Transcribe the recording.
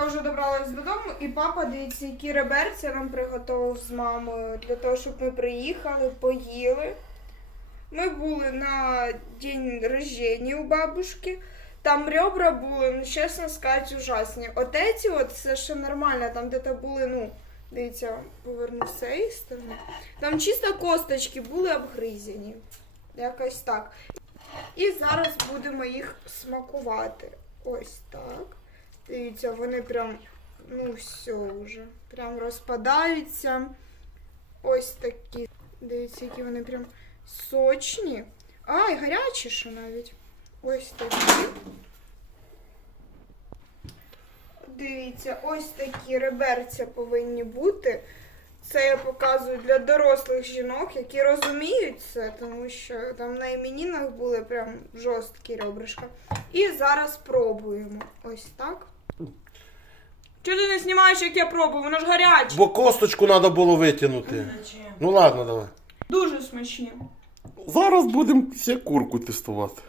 я вже добралась додому, і папа, дивіться, які реберця нам приготував з мамою для того, щоб ми приїхали, поїли. Ми були на день рождения у бабушки. Там ребра були, ну чесно сказати, ужасні. От эти от це ще нормально, там де-то були, ну, дивіться, поверну з цієї сторони. Там чисто косточки були обгризені. Якось так. І зараз будемо їх смакувати. Ось так. Дивіться, вони прям, ну, все вже. Прям розпадаються. Ось такі. Дивіться, які вони прям сочні. А, і гарячі ще навіть. Ось такі. Дивіться, ось такі реберця повинні бути. Це я показую для дорослих жінок, які розуміють це, тому що там на іменінах були прям жорсткі ребришка. І зараз пробуємо. Ось так. Чого ти не знімаєш, як я пробую? Воно ж гаряче. Бо косточку треба було витягнути. Ну ладно, давай. Дуже смачні. Зараз будемо ще курку тестувати.